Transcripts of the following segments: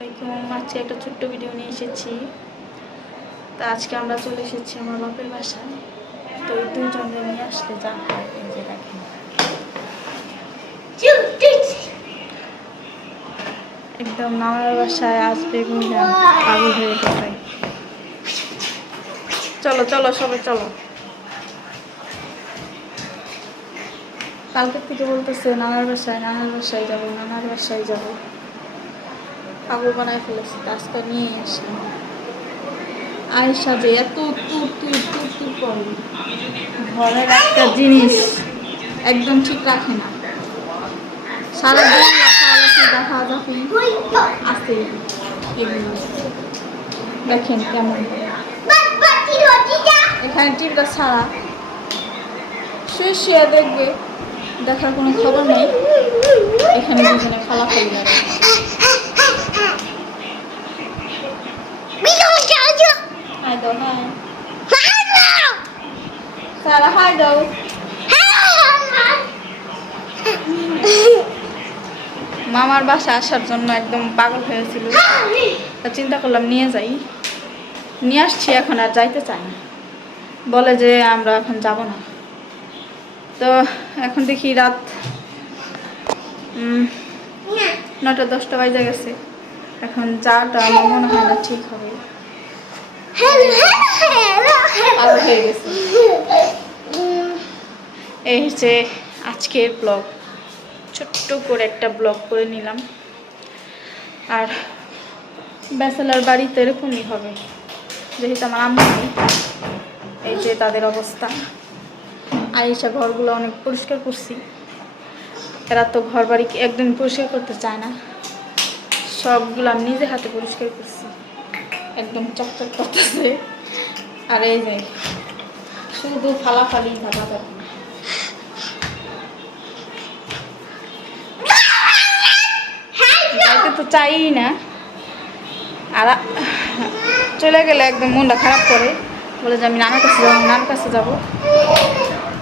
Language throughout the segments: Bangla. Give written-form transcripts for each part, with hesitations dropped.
আজকে একটা ছোট্ট ভিডিও নিয়ে এসেছি। তো আজকে আমরা চলে এসেছি আমার বাপের বাসায়। তো এই দুজনে নিয়ে আসলে যা হয় এই যে দেখেন, একদম নানার বাসায় আসবে বুঝলাম পাগল হয়ে গেছে। চলো চলো সবাই চলো। কালকের থেকে বলতেছে নানার বাসায় যাবো, নানার বাসায় যাবো। পাগল বানায় ফেলেছে। আজকে নিয়ে আসলাম। আয়সা যে এত তুর করে ঘরের একটা জিনিস একদম ঠিক রাখে না। সারাদিন লাফালাফি আছে। এগুলো দেখেন কেমন এখানে টিপটা ছাড়া শুয়ে দেখবে, দেখার কোনো খবর নেই। এখানে দুজনে ফালাফালি লাগে। হাই দাও, সারা হাই দাও। মামার বাসা আসার জন্য একদম পাগল হয়েছিল। তা চিন্তা করলাম নিয়ে যাই, নিয়ে আসছি। এখন আর যাইতে চাই না, বলে যে আমরা এখন যাব না। তো এখন দেখি রাত 9টা-10টা বাজে গেছে। এখন যাওয়াটা আমার মনে হয় না ঠিক হবে। হয়ে গেছে। এই হচ্ছে আজকের ব্লগ, ছোট্ট করে একটা ব্লগ করে নিলাম। আর ব্যাচেলার বাড়িতে এরকমই হবে, যেহেতু আমার আম্মু নেই। এই যে তাদের অবস্থা। আয়েশা ঘরগুলো অনেক পরিষ্কার করছি। এরা তো ঘর বাড়ি একদম পরিষ্কার করতে চায় না। সবগুলো আমি নিজে হাতে পরিষ্কার করছি, একদম চকচক করতেছে। আর এই যে শুধু ফালাফালি যাইতে তো চাই না। আর চলে গেলে একদম মনটা খারাপ করে, বলে যে আমি নানার কাছে যাবো,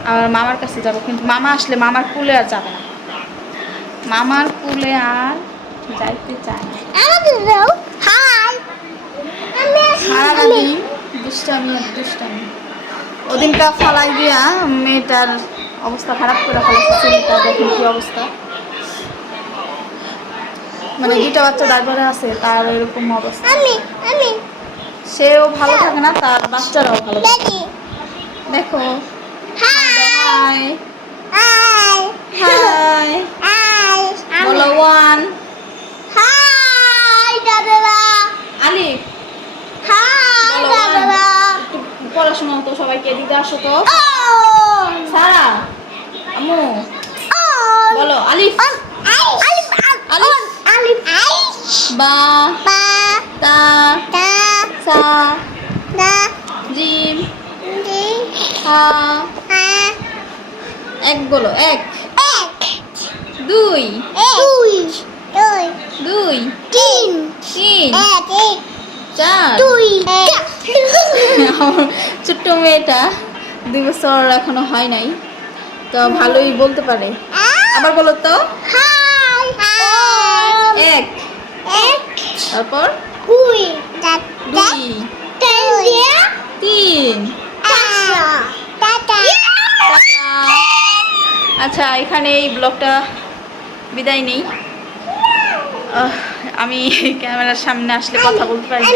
আর মামার কাছে যাব। কিন্তু মামা আসলে মামার কুলে আর যাবে না, মামার কুলে আর যাইতে চায় না। সারাদিন দুষ্টামি। ওদিনটা ফালাই দিয়া মেয়েটার অবস্থা খারাপ করে ফেলেছে। ছেলেটা দেখেন কি অবস্থা, মানে 2টা বাচ্চা ড্রাইভারে আছে, তার এরকম অবস্থা। সেও ভালো থাকে না, তার বাচ্চারাও ভালো থাকে। দেখো হাই হাই বলো 1 আলিফ। একটু পড়াশোনা তো সবাইকে দিতে আসো তো। সারা আম্মু বলো আলিফ। বা তা সা জিম হা। এক বলো, 1 2 3 4। আমার ছোট্ট মেয়েটা 2 বছর এখনো হয় নাই, তো ভালোই বলতে পারে। আবার বলো তো 1, তারপর 2 3। আচ্ছা, এখানে এই ব্লগটা বিদায় নেই। আমি ক্যামেরার সামনে আসলে কথা বলতে পারি না।